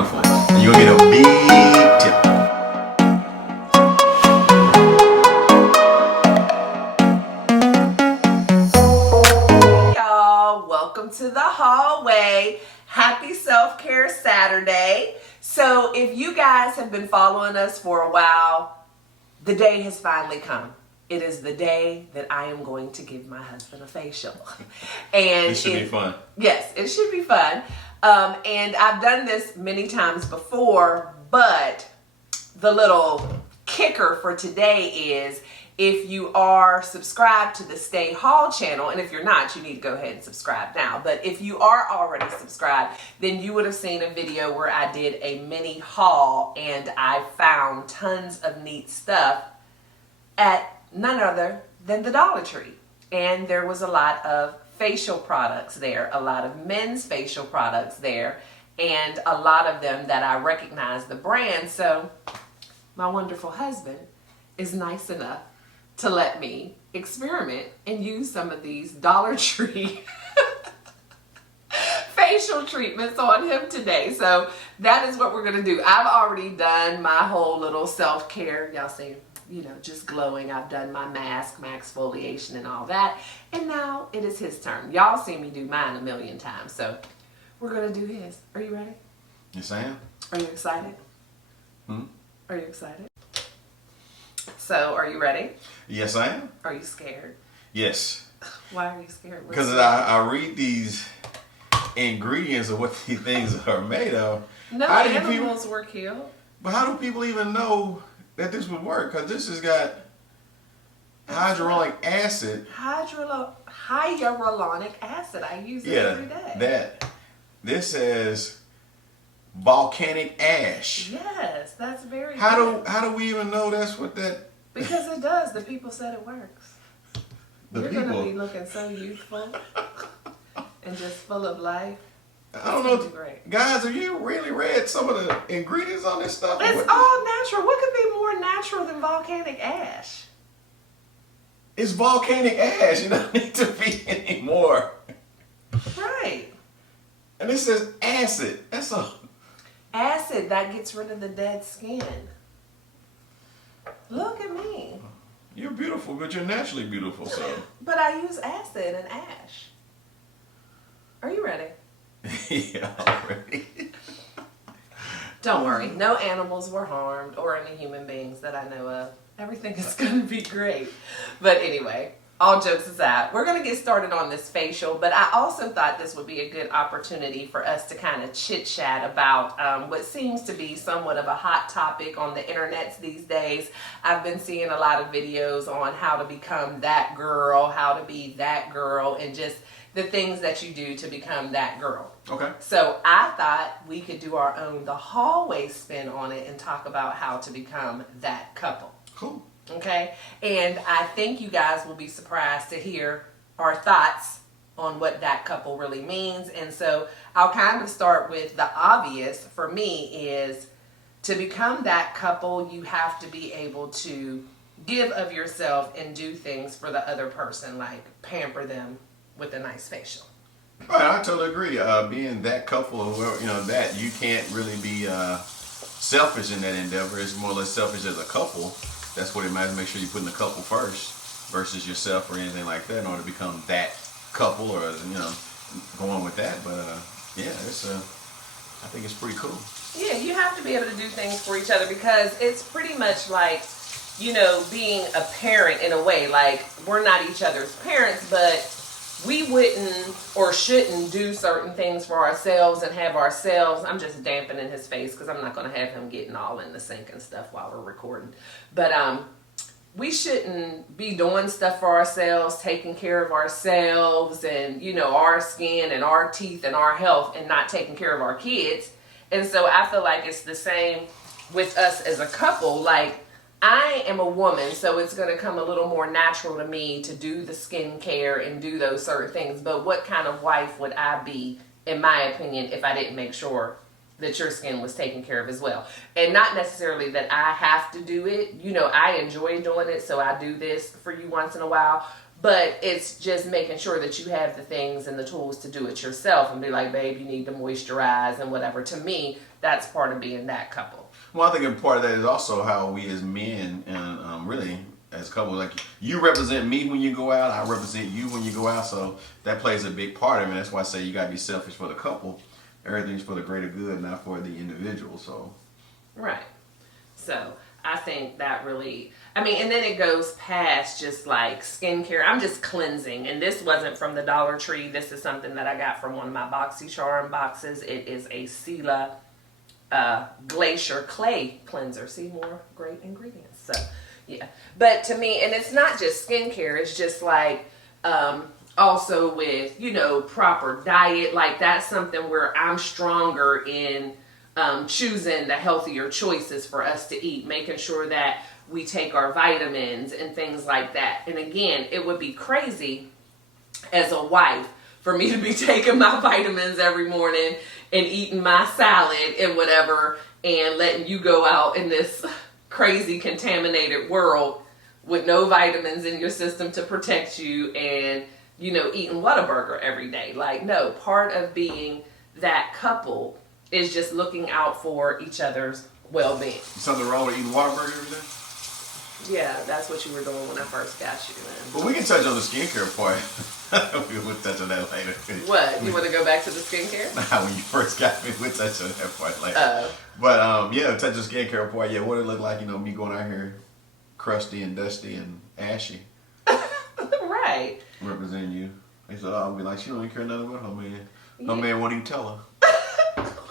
wonderful. And you'll get a big tip. Hey y'all, welcome to the hallway. Happy Self-Care Saturday. So if you guys have been following us for a while, the day has finally come. It is the day that I am going to give my husband a facial. And It should be fun. Yes, it should be fun. And I've done this many times before, but the little kicker for today is if you are subscribed to the Stay Hall channel, and if you're not, you need to go ahead and subscribe now. But if you are already subscribed, then you would have seen a video where I did a mini haul and I found tons of neat stuff at none other than the Dollar Tree. And there was a lot of facial products there, a lot of men's facial products there, and a lot of them that I recognize the brand. So my wonderful husband is nice enough to let me experiment and use some of these Dollar Tree facial treatments on him today. So that is what we're going to do. I've already done my whole little self-care. Y'all see, you know, just glowing. I've done my mask exfoliation and all that. And now it is his turn. Y'all seen me do mine a million times. So we're going to do his. Are you ready? Yes, I am. Are you excited? Are you excited? So, are you ready? Yes, I am. Are you scared? Yes. Why are you scared? Because I read these ingredients of what these things are made of. No animals were killed. But how do people even know that this would work? Because this has got hyaluronic acid. Hyaluronic acid. I use it every day. This says volcanic ash. Yes, that's very How do we even know that's what that? Because it does. The people said it works. You're going to be looking so youthful and just full of life. I don't know. Great. Guys, have you really read some of the ingredients on this stuff? It's all natural. What could be more natural than volcanic ash? It's volcanic ash. You don't need to be anymore. Right. And it says acid. That's a acid that gets rid of the dead skin. Look at me. You're beautiful, but you're naturally beautiful, so. But I use acid and ash. Are you ready? Yeah, I'm ready. Don't worry. No animals were harmed or any human beings that I know of. Everything is going to be great. But anyway, all jokes aside, we're going to get started on this facial, but I also thought this would be a good opportunity for us to kind of chit-chat about what seems to be somewhat of a hot topic on the internets these days. I've been seeing a lot of videos on how to become that girl, how to be that girl, and just the things that you do to become that girl. Okay. So I thought we could do our own The Hallway spin on it and talk about how to become that couple. Cool. Okay, and I think you guys will be surprised to hear our thoughts on what that couple really means. And so I'll kind of start with the obvious for me is to become that couple, you have to be able to give of yourself and do things for the other person, like pamper them with a nice facial. Right, I totally agree. Being that couple, or whoever, you know, that you can't really be selfish in that endeavor. It's more or less selfish as a couple. That's what it matters. Make sure you're putting the couple first versus yourself or anything like that in order to become that couple, or you know, go on with that. But yeah, it's I think it's pretty cool. Yeah, you have to be able to do things for each other because it's pretty much like, you know, being a parent in a way. Like, we're not each other's parents, but we wouldn't or shouldn't do certain things for ourselves and have ourselves. I'm just dampening his face because I'm not going to have him getting all in the sink and stuff while we're recording. But we shouldn't be doing stuff for ourselves, taking care of ourselves and, you know, our skin and our teeth and our health, and not taking care of our kids. And so I feel like it's the same with us as a couple. Like, I am a woman, so it's going to come a little more natural to me to do the skincare and do those certain things. But what kind of wife would I be, in my opinion, if I didn't make sure that your skin was taken care of as well? And not necessarily that I have to do it. You know, I enjoy doing it, so I do this for you once in a while. But it's just making sure that you have the things and the tools to do it yourself and be like, babe, you need to moisturize and whatever. To me, that's part of being that couple. Well, I think a part of that is also how we as men and really as couples, like you represent me when you go out, I represent you when you go out, so that plays a big part of it. And that's why I say you gotta be selfish for the couple. Everything's for the greater good, not for the individual. So, right. So I think that really, I mean, and then it goes past just like skincare. I'm just cleansing, and this wasn't from the Dollar Tree. This is something that I got from one of my BoxyCharm boxes. It is a Sela Glacier Clay Cleanser. See, more great ingredients. So, yeah. But to me, and it's not just skincare. It's just like also with, you know, proper diet. Like that's something where I'm stronger in choosing the healthier choices for us to eat, making sure that we take our vitamins and things like that. And again, it would be crazy as a wife for me to be taking my vitamins every morning and eating my salad and whatever and letting you go out in this crazy contaminated world with no vitamins in your system to protect you and, you know, eating Whataburger every day. Like, no, part of being that couple is just looking out for each other's well-being. Something wrong with eating Whataburger every day? Yeah, that's what you were doing when I first got you. Well, we can touch on the skincare part. We'll touch on that later. What? You want to go back to the skincare? When you first got me, we'll touch on that part later. But yeah, touch on the skincare part. Yeah, what it look like, you know, me going out here crusty and dusty and ashy. Right. Representing you. They said, I'll be like, she don't even care nothing about her man. No man won't even tell her.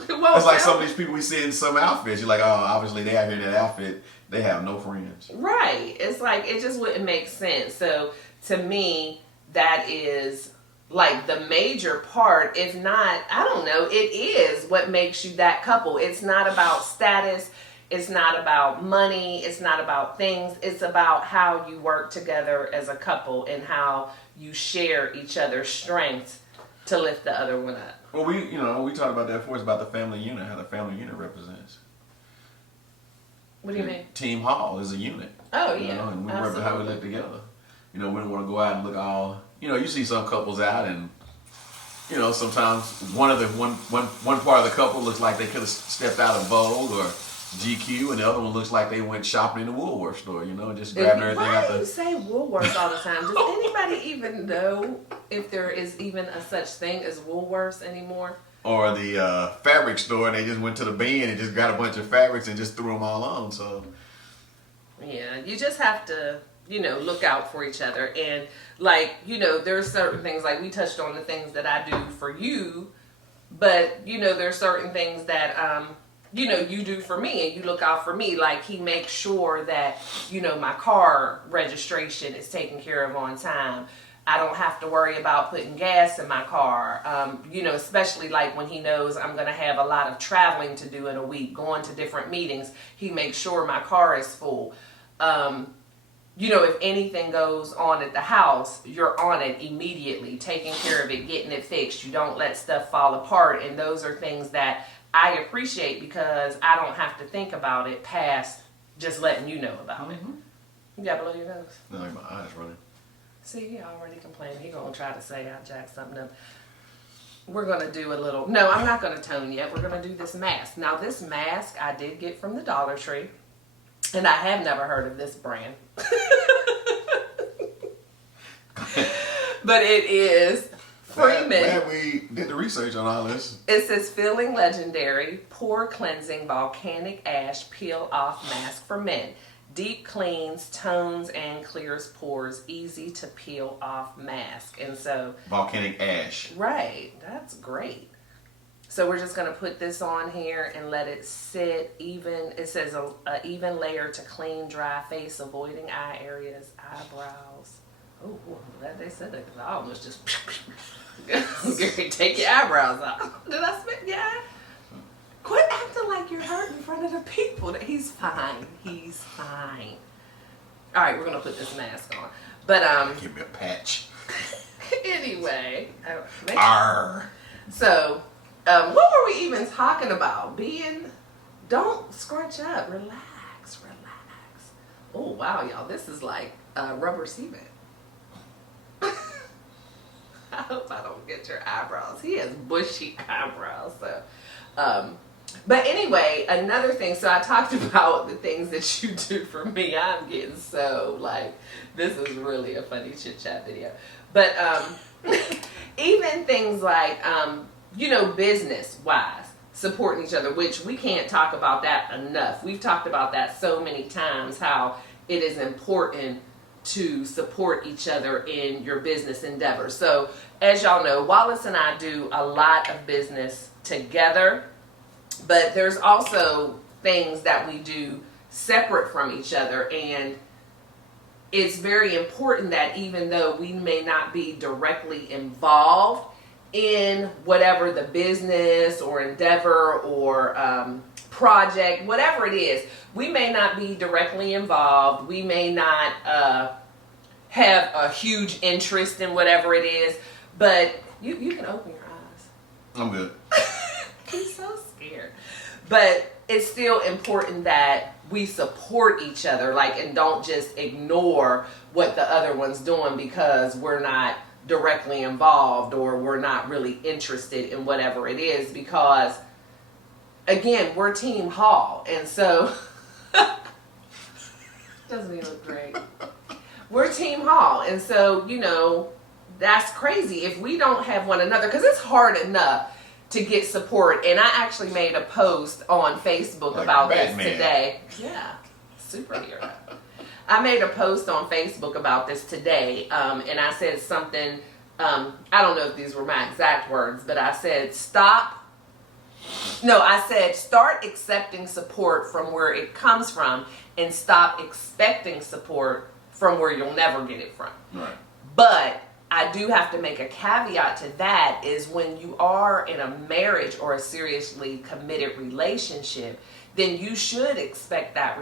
Well, it's like some of these people we see in some outfits. You're like, oh, obviously they out here in that outfit. They have no friends. Right. It's like, it just wouldn't make sense. So to me, that is like the major part. If not, I don't know, it is what makes you that couple. It's not about status. It's not about money. It's not about things. It's about how you work together as a couple and how you share each other's strengths to lift the other one up. Well, we talked about that before. It's about the family unit, how the family unit represents. What do you mean? Team Hall is a unit. Oh, you yeah. know, and we represent how we live together. You know, we don't want to go out and look all. You know, you see some couples out, and you know, sometimes one part of the couple looks like they could have stepped out of Vogue or GQ, and the other one looks like they went shopping in the Woolworth store. You know, just grabbing everything out there. Why do you say Woolworths all the time? Does anybody even know if there is even a such thing as Woolworths anymore? Or the fabric store, and they just went to the bin and just got a bunch of fabrics and just threw them all on. So yeah, you just have to, you know, look out for each other. And like, you know, there's certain things, like we touched on the things that I do for you, but you know, there's certain things that you know, you do for me and you look out for me. Like he makes sure that, you know, my car registration is taken care of on time. I don't have to worry about putting gas in my car, you know, especially like when he knows I'm going to have a lot of traveling to do in a week, going to different meetings. He makes sure my car is full. You know, if anything goes on at the house, you're on it immediately, taking care of it, getting it fixed. You don't let stuff fall apart. And those are things that I appreciate because I don't have to think about it past just letting you know about it. You got to blow your nose. no, like my eyes running. See, he already complained. He gonna try to say I jacked something up. We're gonna do a little. No, I'm not gonna tone yet. We're gonna do this mask. Now, this mask I did get from the Dollar Tree, and I have never heard of this brand. But it is Freeman. Glad we did the research on all this. It says Feeling Legendary Pore Cleansing Volcanic Ash Peel Off Mask for Men. Deep cleans, tones, and clears pores. Easy to peel off mask. And so... Volcanic ash. Right. That's great. So we're just going to put this on here and let it sit even. It says a even layer to clean, dry face, avoiding eye areas, eyebrows. Oh, I'm glad they said that because I almost just... Take your eyebrows off. Did I spit? Yeah. Quit acting like you're hurt in front of the people. He's fine. He's fine. All right, we're gonna put this mask on. But Give me a patch. Anyway, Arr. So, what were we even talking about? Don't scrunch up. Relax. Oh wow, y'all, this is like rubber cement. hope I don't get your eyebrows. He has bushy eyebrows. So, but anyway, another thing. So I talked about the things that you do for me. I'm getting so like, this is really a funny chit chat video. But even things like, business wise, supporting each other, which we can't talk about that enough. We've talked about that so many times, how it is important to support each other in your business endeavors. So as y'all know, Wallace and I do a lot of business together, but there's also things that we do separate from each other. And it's very important that even though we may not be directly involved in whatever the business or endeavor or project, whatever it is, we may not be directly involved. We may not have a huge interest in whatever it is, but you can open your eyes. I'm good. He's so scared. But it's still important that we support each other, and don't just ignore what the other one's doing because we're not directly involved or we're not really interested in whatever it is, because again, we're Team Hall, and so doesn't he look great? We're Team Hall, and so that's crazy if we don't have one another, because it's hard enough to get support. And I actually made a post on Facebook about Batman. This today. Yeah, superhero. I made a post on Facebook about this today, and I said something, I don't know if these were my exact words, but I said, start accepting support from where it comes from and stop expecting support from where you'll never get it from. Right. But I do have to make a caveat to that, is when you are in a marriage or a seriously committed relationship, then you should expect that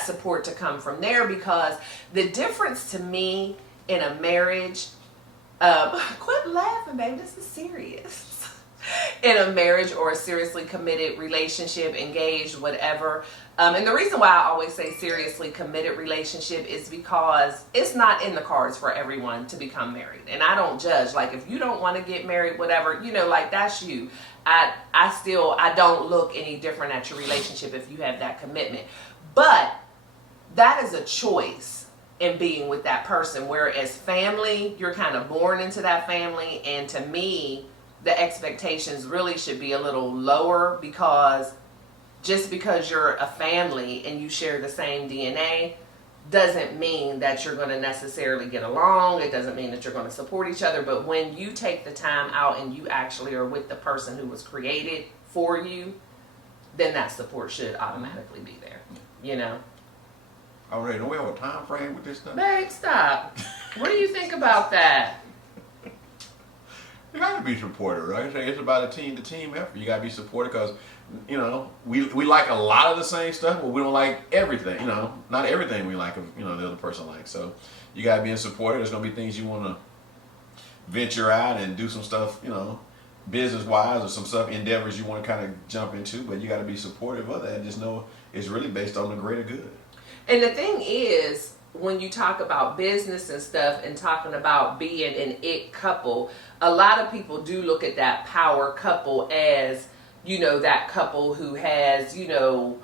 support to come from there, because the difference to me in a marriage, quit laughing, babe, this is serious. In a marriage or a seriously committed relationship, engaged, whatever. And the reason why I always say seriously committed relationship is because it's not in the cards for everyone to become married. And I don't judge. If you don't want to get married, whatever, that's you. I don't look any different at your relationship if you have that commitment. But that is a choice in being with that person. Whereas family, you're kind of born into that family. And to me, the expectations really should be a little lower, because just because you're a family and you share the same DNA doesn't mean that you're going to necessarily get along. It doesn't mean that you're going to support each other. But when you take the time out and you actually are with the person who was created for you, then that support should automatically be there, Already, don't we have a time frame with this stuff? Babe, stop. What do you think about that? You got to be supported, right? It's about a team effort. You got to be supported because, we like a lot of the same stuff, but we don't like everything. Not everything we like, the other person likes. So you got to be supported. There's going to be things you want to venture out and do some stuff, business-wise, or some stuff, endeavors you want to kind of jump into, but you got to be supportive of that and just know it's really based on the greater good. And the thing is, when you talk about business and stuff and talking about being an it couple, a lot of people do look at that power couple as, that couple who has, a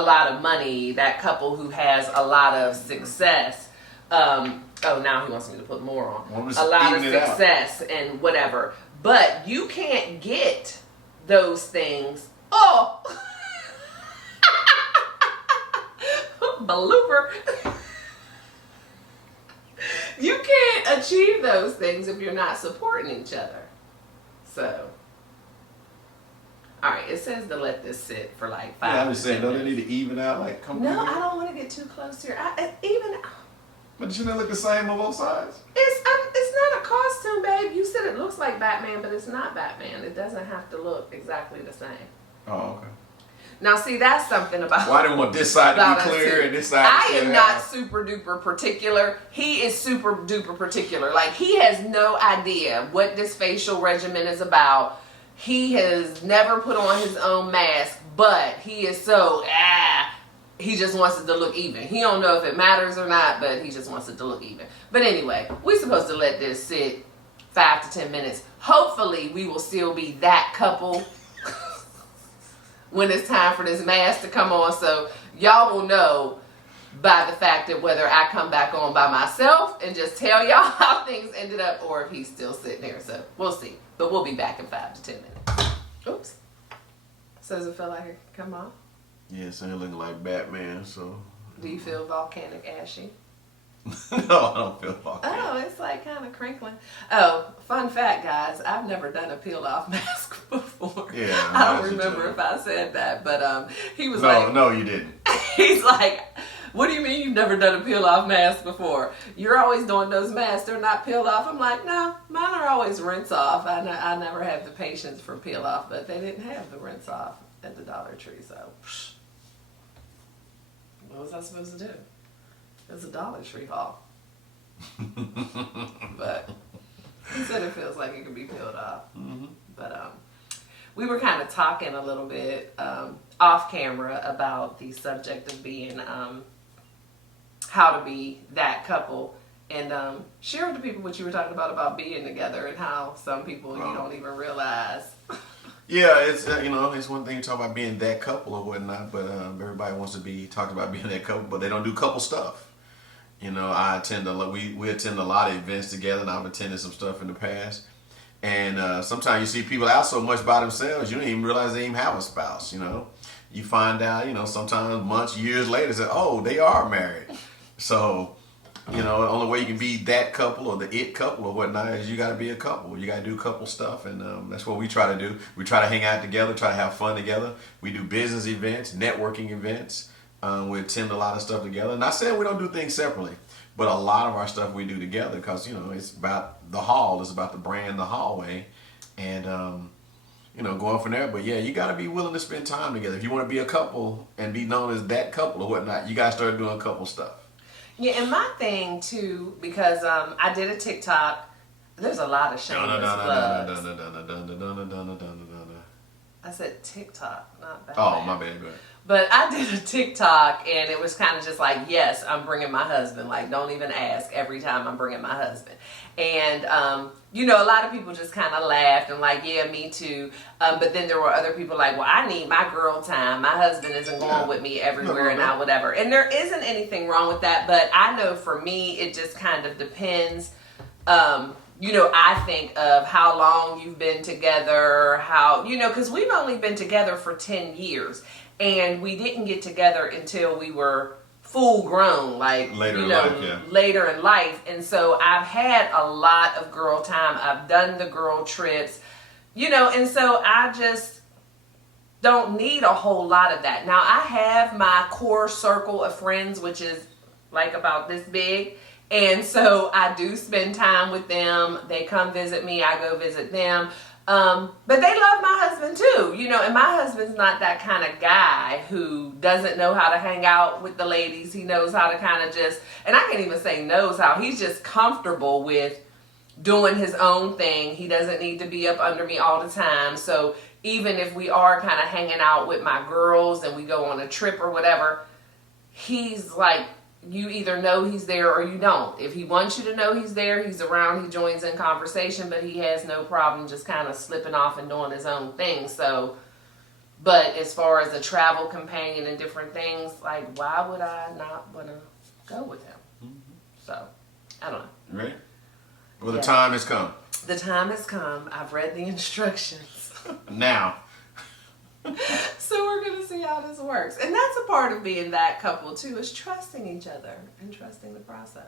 lot of money, that couple who has a lot of success. Now he wants me to put more on. A lot of success and whatever. But you can't get those things. Oh! Blooper. You can't achieve those things if you're not supporting each other. So, all right, it says to let this sit for 5 I'm just saying, don't they need to even out? Come No, on. I don't want to get too close here. But shouldn't it look the same on both sides? It's not a costume, babe. You said it looks like Batman, but it's not Batman. It doesn't have to look exactly the same. Oh, okay. Now, see, that's something about... Well, I didn't want this side to be clear and this side to be I am not super duper particular. He is super duper particular. He has no idea what this facial regimen is about. He has never put on his own mask, but he is so... he just wants it to look even. He don't know if it matters or not, but he just wants it to look even. But anyway, we're supposed to let this sit 5 to 10 minutes. Hopefully, we will still be that couple when it's time for this mask to come on. So y'all will know by the fact that whether I come back on by myself and just tell y'all how things ended up, or if he's still sitting here. So we'll see. But we'll be back in 5 to 10 minutes. Oops. So does it feel like it come off? Yeah, so you're looking like Batman, so. Do you feel volcanic ashy? No, I don't feel volcanic. Oh, it's like kind of crinkling. Oh, fun fact, guys. I've never done a peel-off mask before. Yeah. I don't remember if I said that, but he was No, you didn't. He's like, what do you mean you've never done a peel-off mask before? You're always doing those masks. They're not peeled off. I'm like, no, mine are always rinse off. I never have the patience for peel off, but they didn't have the rinse off at the Dollar Tree, so what was I supposed to do? It was a Dollar Tree haul. But he said it feels like it could be peeled off. Mm-hmm. But we were kind of talking a little bit off camera about the subject of being how to be that couple, and share with the people what you were talking about being together and how some people you don't even realize. Yeah, it's it's one thing to talk about being that couple or whatnot, but everybody wants to be talking about being that couple, but they don't do couple stuff. I attend we attend a lot of events together, and I've attended some stuff in the past. And sometimes you see people out so much by themselves, you don't even realize they even have a spouse. You find out, sometimes months, years later, say, oh, they are married. So, the only way you can be that couple or the it couple or whatnot is you got to be a couple. You got to do couple stuff, and that's what we try to do. We try to hang out together, try to have fun together. We do business events, networking events. We attend a lot of stuff together. Not saying we don't do things separately, but a lot of our stuff we do together because, it's about the hall. It's about the brand, the hallway, and, going from there. But yeah, you got to be willing to spend time together. If you want to be a couple and be known as that couple or whatnot, you got to start doing couple stuff. Yeah, and my thing too, because I did a TikTok. There's a lot of shameless plugs. I said TikTok, not that. Oh, my bad. Go ahead. But I did a TikTok, and it was kind of just like, yes, I'm bringing my husband. Like, don't even ask every time I'm bringing my husband. And, a lot of people just kind of laughed and like, yeah, me too. But then there were other people like, well, I need my girl time. My husband isn't going with me everywhere and whatever. And there isn't anything wrong with that. But I know for me, it just kind of depends. I think of how long you've been together, because we've only been together for 10 years. And we didn't get together until we were full grown, like later in life. And so I've had a lot of girl time. I've done the girl trips, and so I just don't need a whole lot of that. Now I have my core circle of friends, which is like about this big. And so I do spend time with them. They come visit me. I go visit them. But they love my husband too, and my husband's not that kind of guy who doesn't know how to hang out with the ladies. He knows how to kind of and I can't even say knows how, he's just comfortable with doing his own thing. He doesn't need to be up under me all the time. So even if we are kind of hanging out with my girls and we go on a trip or whatever, he's like, you either know he's there or you don't. If he wants you to know he's there, he's around, he joins in conversation, but he has no problem just kind of slipping off and doing his own thing. So, but as far as a travel companion and different things, like, why would I not want to go with him? Mm-hmm. So, I don't know. Right? Well, the time has come. The time has come. I've read the instructions. Now. So we're going to see how this works. And that's a part of being that couple too, is trusting each other and trusting the process.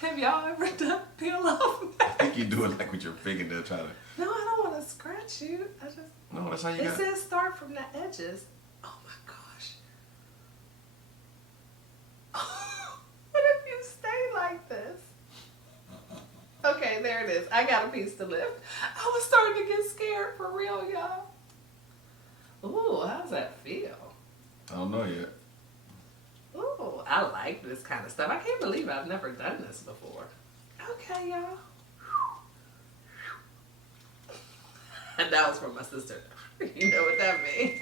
Have y'all ever done peel off? I think you do it like with your finger trying to. No, I don't want to scratch you. No, that's how you got it. It says start from the edges. Oh my gosh. What if you stay like this? Okay, there it is. I got a piece to lift. I was starting to get scared for real, y'all. Ooh, how's that feel? I don't know yet. Ooh, I like this kind of stuff. I can't believe I've never done this before. Okay, y'all. And that was from my sister. You know what that means.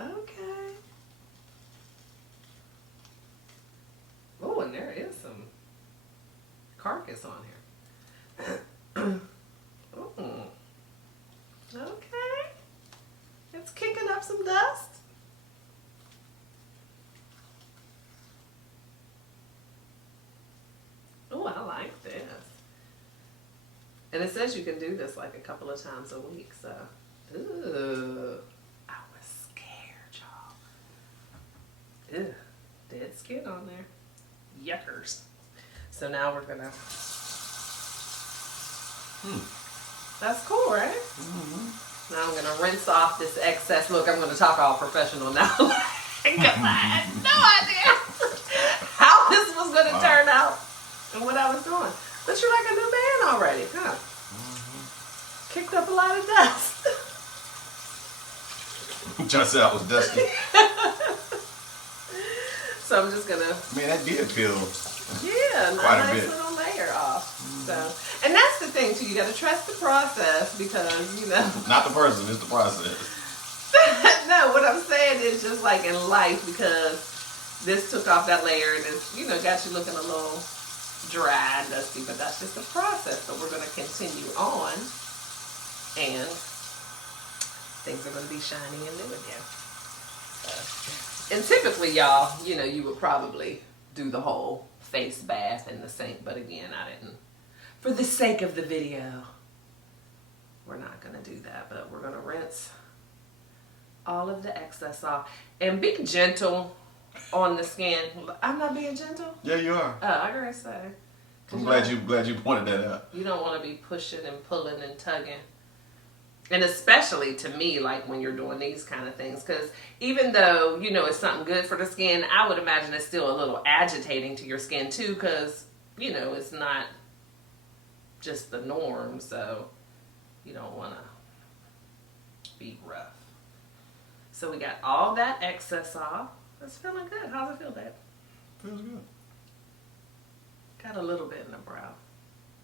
Okay. focus on here. Ooh. Okay. It's kicking up some dust. Oh, I like this. And it says you can do this like a couple of times a week, so. Ooh. I was scared, y'all. Ew. Dead skin on there. Yuckers. So now we're gonna. That's cool, right? Mm-hmm. Now I'm gonna rinse off this excess. Look, I'm gonna talk all professional now because I had no idea how this was gonna turn out and what I was doing. But you're like a new man already, huh? Mm-hmm. Kicked up a lot of dust. Just said I was dusty. So I'm just gonna. Man, that did peel. Yeah, quite a a nice bit. little layer off. So, and that's the thing too. You got to trust the process because you know. Not the person, it's the process. No, what I'm saying is just like in life, because this took off that layer and it's got you looking a little dry and dusty, but that's just the process. So we're gonna continue on, and things are gonna be shiny and new again. And typically, y'all, you would probably do the whole face bath in the sink, but again, I didn't. For the sake of the video, we're not gonna do that, but we're gonna rinse all of the excess off and be gentle on the skin. I'm not being gentle? Yeah, you are. Oh, I gotta say. I'm glad you pointed that out. You don't want to be pushing and pulling and tugging. And especially to me, like when you're doing these kind of things, because even though, it's something good for the skin, I would imagine it's still a little agitating to your skin too, because, it's not just the norm, so you don't want to be rough. So we got all that excess off. It's feeling good. How's it feel, babe? Feels good. Got a little bit in the brow.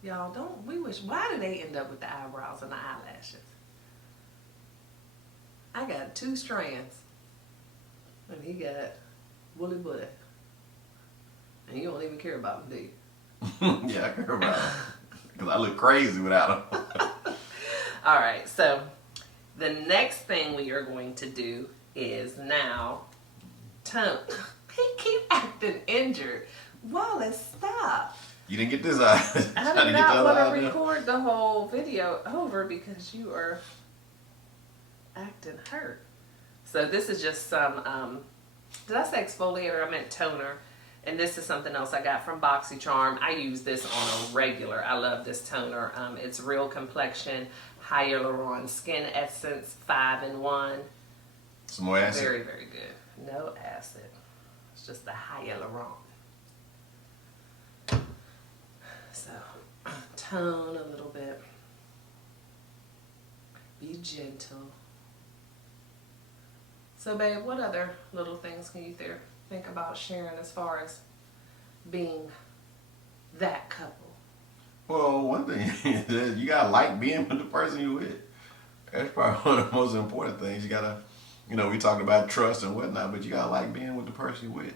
Y'all why do they end up with the eyebrows and the eyelashes? I got 2 strands, and he got woolly butt. And you don't even care about them, do you? Yeah, I care about them. Because I look crazy without them. All right, so the next thing we are going to do is now tone. He keep acting injured. Wallace, stop. You didn't get this eye. I did not want to record the whole video over because you are acting hurt. So this is just some, did I say exfoliator? I meant toner. And this is something else I got from BoxyCharm. I use this on a regular. I love this toner. It's Real Complexion Hyaluron Skin Essence 5-in-1. Some more acid? Very, very good. No acid. It's just the hyaluron. So, tone a little bit. Be gentle. So, babe, what other little things can you think about sharing as far as being that couple? Well, one thing is that you gotta like being with the person you're with. That's probably one of the most important things. You gotta, we talked about trust and whatnot, but you gotta like being with the person you're with.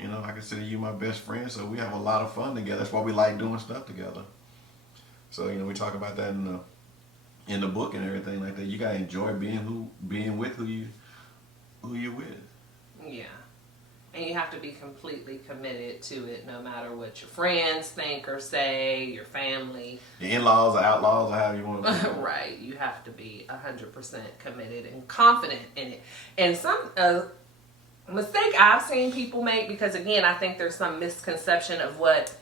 I consider you my best friend, so we have a lot of fun together. That's why we like doing stuff together. So, we talk about that in the book and everything like that. You gotta enjoy being with who you with. Yeah. And you have to be completely committed to it, no matter what your friends think or say, your family. Your in-laws or outlaws or however you want to be. Right. You have to be 100% committed and confident in it. And some mistake I've seen people make, because again, I think there's some misconception of what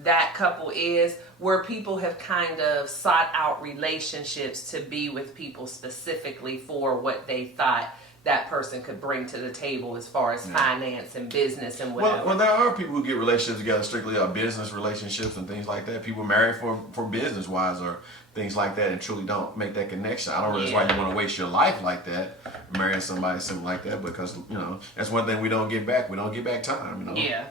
that couple is, where people have kind of sought out relationships to be with people specifically for what they thought that person could bring to the table as far as finance and business and whatever. Well, there are people who get relationships together strictly business relationships and things like that. People marry for business wise or things like that and truly don't make that connection. I don't really why you want to waste your life like that, marrying somebody something like that, because that's one thing we don't get back. We don't get back time. Yeah.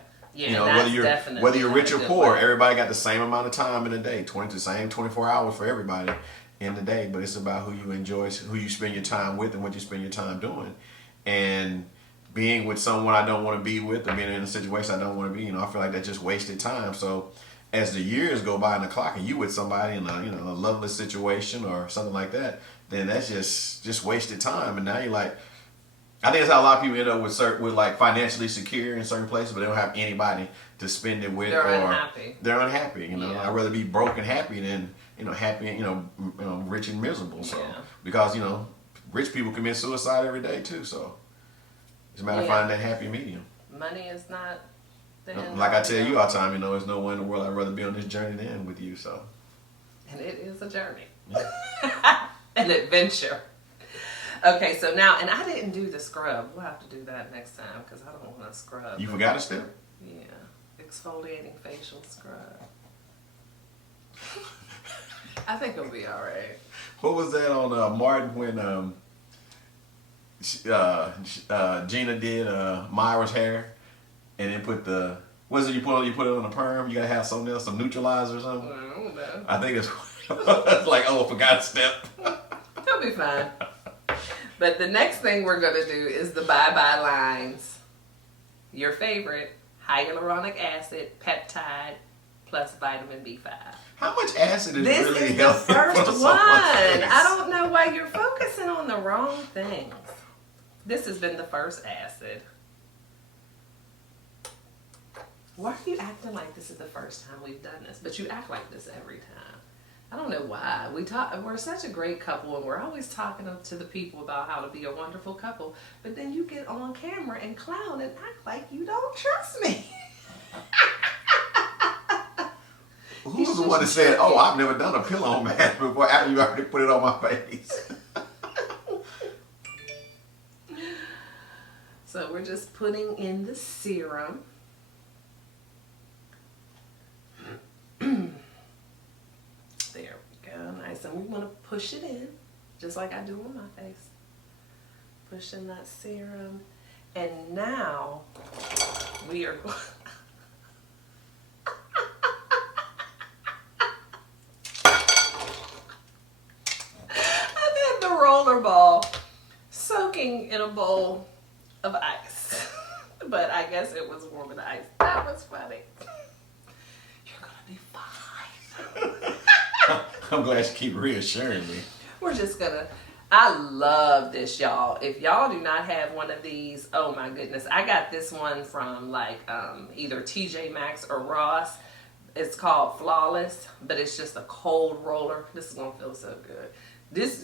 Whether you're rich or poor, everybody got the same amount of time in a day, the same 24 hours for everybody in the day. But it's about who you enjoy, who you spend your time with, and what you spend your time doing. And being with someone I don't want to be with, or being in a situation I don't want to be, I feel like that's just wasted time. So as the years go by in the clock, and you with somebody in a a loveless situation or something like that, then that's just wasted time. And now you're like, I think that's how a lot of people end up with like financially secure in certain places, but they don't have anybody to spend it with, They're or unhappy. they're unhappy. Yeah. I'd rather be broke and happy than happy and rich and miserable. So because rich people commit suicide every day too. So it's a matter of finding that happy medium. Money is not the end. Like I tell you all the time, there's no one in the world I'd rather be on this journey than with you. So. And it is a journey. Yeah. An adventure. Okay, so now, and I didn't do the scrub. We'll have to do that next time because I don't want to scrub. You forgot a step? Yeah. Exfoliating facial scrub. I think it'll be all right. What was that on Martin when Gina did Myra's hair and then put the, what is it you put it on the perm? You gotta have something else, some neutralizer or something? I don't know. I think it's it's like, oh, forgot a step. He'll be fine. But the next thing we're going to do is the bye-bye lines. Your favorite, hyaluronic acid, peptide, plus vitamin B5. How much acid is This really is the healthy first for one. someone's face? I don't know why you're focusing on the wrong things. This has been the first acid. Why are you acting like this is the first time we've done this? But you act like this every time. I don't know why. We're such a great couple, and we're always talking to the people about how to be a wonderful couple. But then you get on camera and clown and act like you don't trust me. Who was the one that said, oh, I've never done a pillow mask before after you already put it on my face? So we're just putting in the serum. There we go, nice. And we want to push it in, just like I do on my face. Pushing that serum. And now we are going. I've had the roller ball soaking in a bowl of ice. But I guess it was warm in the ice. That was funny. You're gonna be fine. I'm glad you keep reassuring me. We're just gonna, I love this, y'all. If y'all do not have one of these, oh my goodness. I got this one from like either TJ Maxx or Ross. It's called Flawless, but it's just a cold roller. This is gonna feel so good.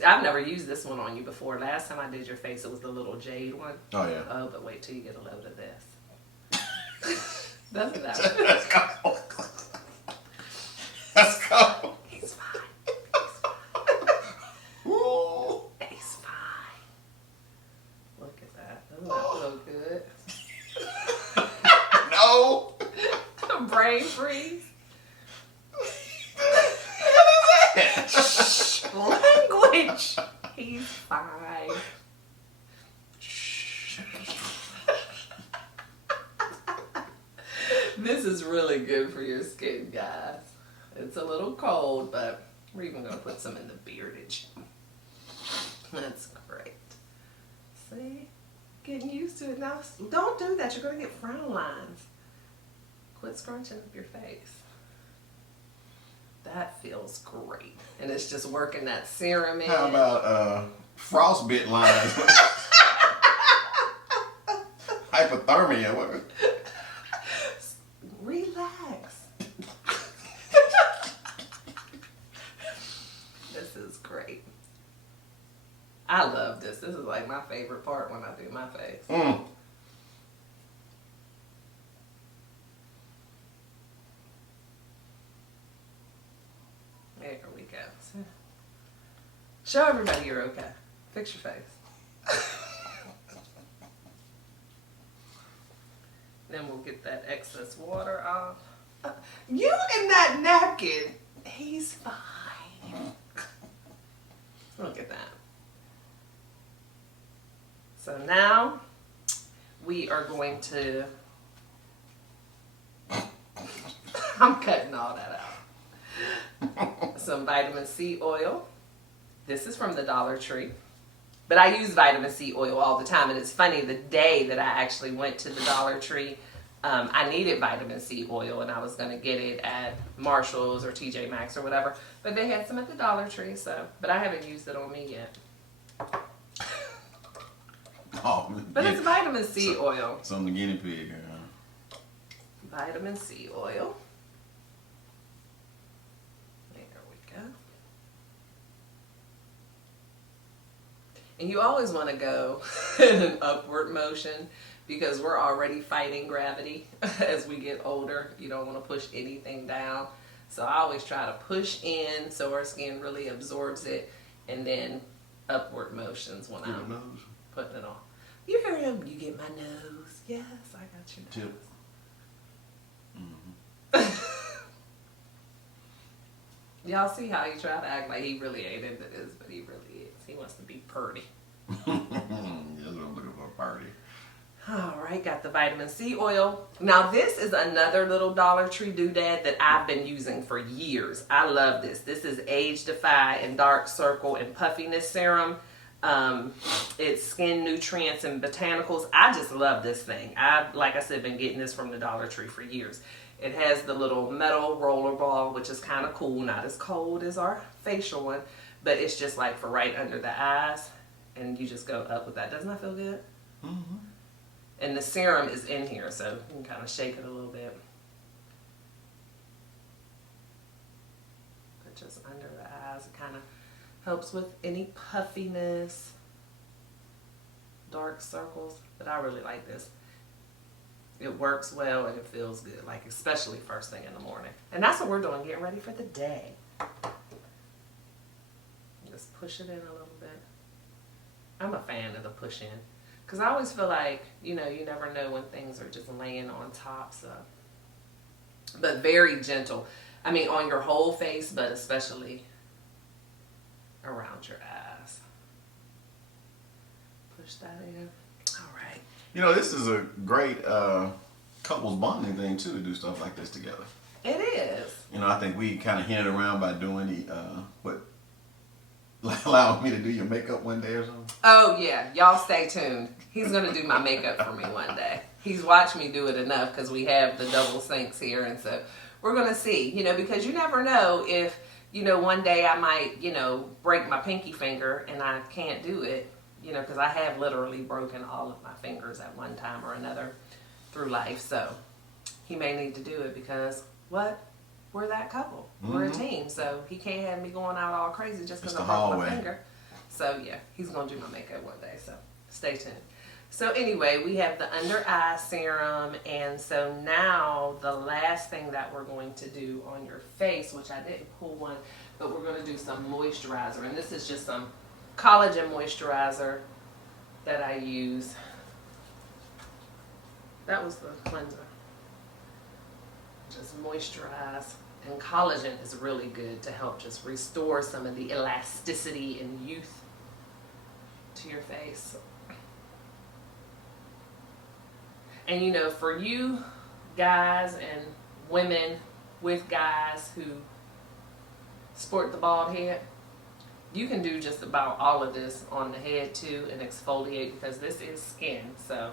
I've never used this one on you before. Last time I did your face, it was the little jade one. Oh, yeah. Oh, but wait till you get a load of this. Doesn't that? Let's go. Let's go. He's fine. He's fine. Ooh. He's fine. Look at that. Doesn't that feel good? No. Brain freeze. Language. He's fine. This is really good for your skin, guys. It's a little cold, but we're even going to put some in the beardage. That's great. See? Getting used to it now. Don't do that. You're going to get frown lines. Quit scrunching up your face. That feels great. And it's just working that serum in. How about frostbite lines? Hypothermia. What? Relax. This is great. I love this. This is like my favorite part when I do my face. Mm. There we go. Show everybody you're okay. Fix your face. Then we'll get that excess water off. You and that napkin. He's fine. Look at that. So now we are going to, I'm cutting all that out. Some vitamin C oil. This is from the Dollar Tree. But I use vitamin C oil all the time. And it's funny, the day that I actually went to the Dollar Tree, I needed vitamin C oil, and I was going to get it at Marshall's or TJ Maxx or whatever. But they had some at the Dollar Tree, so. But I haven't used it on me yet. Oh, but it's vitamin C oil. Some the guinea pig. Vitamin C oil. There we go. And you always want to go in an upward motion because we're already fighting gravity as we get older. You don't want to push anything down. So I always try to push in so our skin really absorbs it, and then upward motions when I'm putting it on. You hear him? You get my nose. Yes, I got your nose. Chip. Y'all see how he tried to act like he really ain't into this, but he really is. He wants to be pretty. That's what I'm looking for, a party. All right, got the vitamin C oil. Now this is another little Dollar Tree doodad that I've been using for years. I love this. This is Age Defy and Dark Circle and Puffiness Serum. It's skin nutrients and botanicals. I just love this thing. Like I said, been getting this from the Dollar Tree for years. It has the little metal roller ball, which is kind of cool. Not as cold as our facial one, but it's just like for right under the eyes, and you just go up with that. Doesn't that feel good? Mm-hmm. And the serum is in here, so you can kind of shake it a little bit. But just under the eyes, it kind of helps with any puffiness, dark circles. But I really like this. It works well and it feels good, like especially first thing in the morning. And that's what we're doing, getting ready for the day. Just push it in a little bit. I'm a fan of the push in. Because I always feel like, you know, you never know when things are just laying on top, so. But very gentle. I mean, on your whole face, but especially around your eyes. Push that in. All right. You know, this is a great couples bonding thing, too, to do stuff like this together. It is. You know, I think we kind of hinted around by doing allowing me to do your makeup one day or something. Oh, yeah. Y'all stay tuned. He's going to do my makeup for me one day. He's watched me do it enough because we have the double sinks here. And so we're going to see, you know, because you never know if, you know, one day I might, you know, break my pinky finger and I can't do it, you know, because I have literally broken all of my fingers at one time or another through life. So he may need to do it because what? We're that couple. Mm-hmm. We're a team. So he can't have me going out all crazy just because I broke my finger. So yeah, he's going to do my makeup one day. So stay tuned. So anyway, we have the under eye serum. And so now the last thing that we're going to do on your face, which I didn't pull one, but we're going to do some moisturizer. And this is just some collagen moisturizer that I use. That was the cleanser. Just moisturize. And collagen is really good to help just restore some of the elasticity and youth to your face. And you know, for you guys and women with guys who sport the bald head, you can do just about all of this on the head too and exfoliate because this is skin. So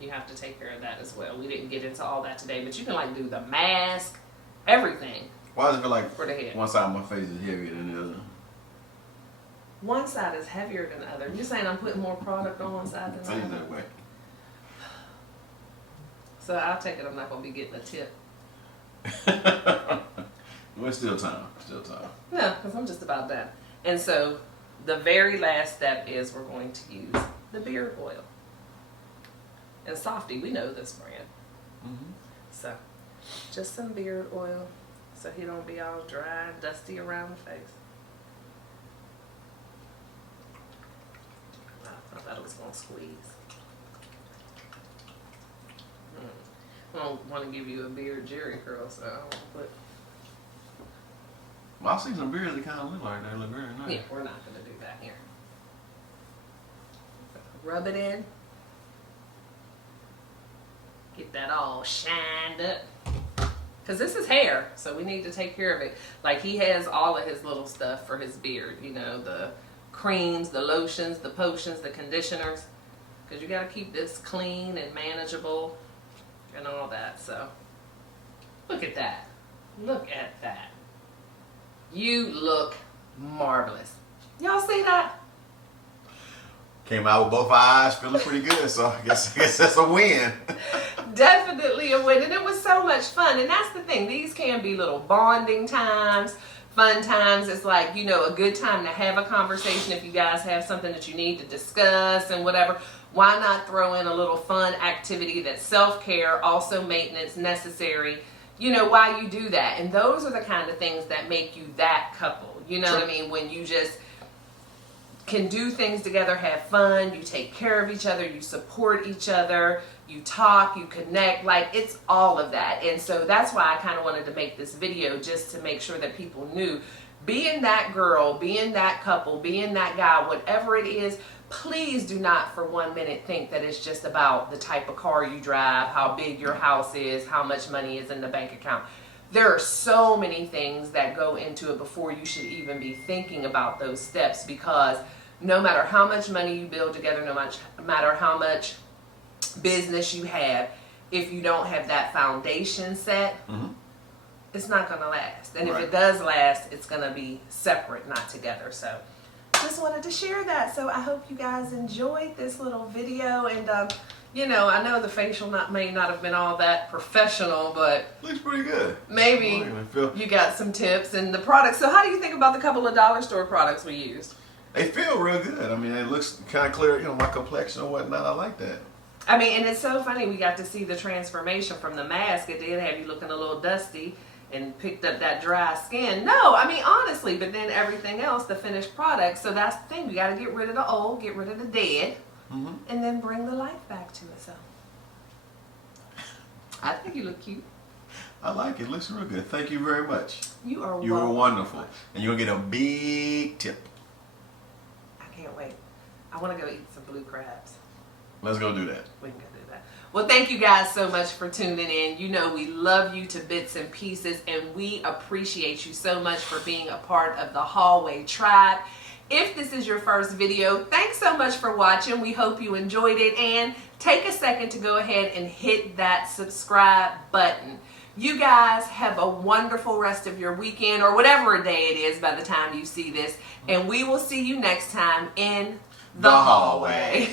you have to take care of that as well. We didn't get into all that today, but you can like do the mask, everything. Why does it feel like for the head? One side of my face is heavier than the other? One side is heavier than the other. You're saying I'm putting more product on one side than the other? Seems that way. So I'll take it I'm not going to be getting a tip. Well, it's still time. Still time. No, because I'm just about done. And so the very last step is we're going to use the beard oil. And Softy, we know this brand. Mm-hmm. So just some beard oil so he don't be all dry and dusty around the face. I thought it was going to squeeze. I don't want to give you a beard Jerry curl, so I don't want to put... Well, I've seen some beards that kind of look like they look very nice. Yeah, we're not going to do that here. Rub it in. Get that all shined up. Because this is hair, so we need to take care of it. Like he has all of his little stuff for his beard. You know, the creams, the lotions, the potions, the conditioners. Because you got to keep this clean and manageable. and all that. So look at that. Look at that. You look marvelous. Y'all see that? Came out with both eyes, feeling pretty good. So I guess that's a win. Definitely a win. And it was so much fun. And that's the thing. These can be little bonding times, fun times. It's like, you know, a good time to have a conversation if you guys have something that you need to discuss and whatever. Why not throw in a little fun activity that's self-care, also maintenance necessary, you know, while you do that. And those are the kind of things that make you that couple. You know what I mean? When you just can do things together, have fun, you take care of each other, you support each other, you talk, you connect, like it's all of that. And so that's why I kind of wanted to make this video, just to make sure that people knew, being that girl, being that couple, being that guy, whatever it is, please do not for 1 minute think that it's just about the type of car you drive, how big your house is, how much money is in the bank account. There are so many things that go into it before you should even be thinking about those steps, because no matter how much money you build together, no matter how much business you have, if you don't have that foundation set, it's not going to last. And if it does last, it's going to be separate, not together. So just wanted to share that. So I hope you guys enjoyed this little video. And you know, I know the facial may not have been all that professional, but looks pretty good. Maybe you got some tips and the products. So how do you think about the couple of dollar store products we used? They feel real good. I mean, it looks kind of clear, you know, my complexion and whatnot. I like that. I mean, and it's so funny. We got to see the transformation from the mask. It did have you looking a little dusty and picked up that dry skin. No, I mean, honestly, but then everything else, the finished product. So that's the thing. We got to get rid of the old, get rid of the dead, and then bring the life back to it. So I think you look cute. I like it. It looks real good. Thank you very much. You are You were wonderful. And you'll get a big tip. I can't wait. I want to go eat some blue crabs. Let's go do that. We can go do that. Well, thank you guys so much for tuning in. You know we love you to bits and pieces, and we appreciate you so much for being a part of the Hallway Tribe. If this is your first video, thanks so much for watching. We hope you enjoyed it, and take a second to go ahead and hit that subscribe button. You guys have a wonderful rest of your weekend, or whatever day it is by the time you see this, and we will see you next time in the hallway.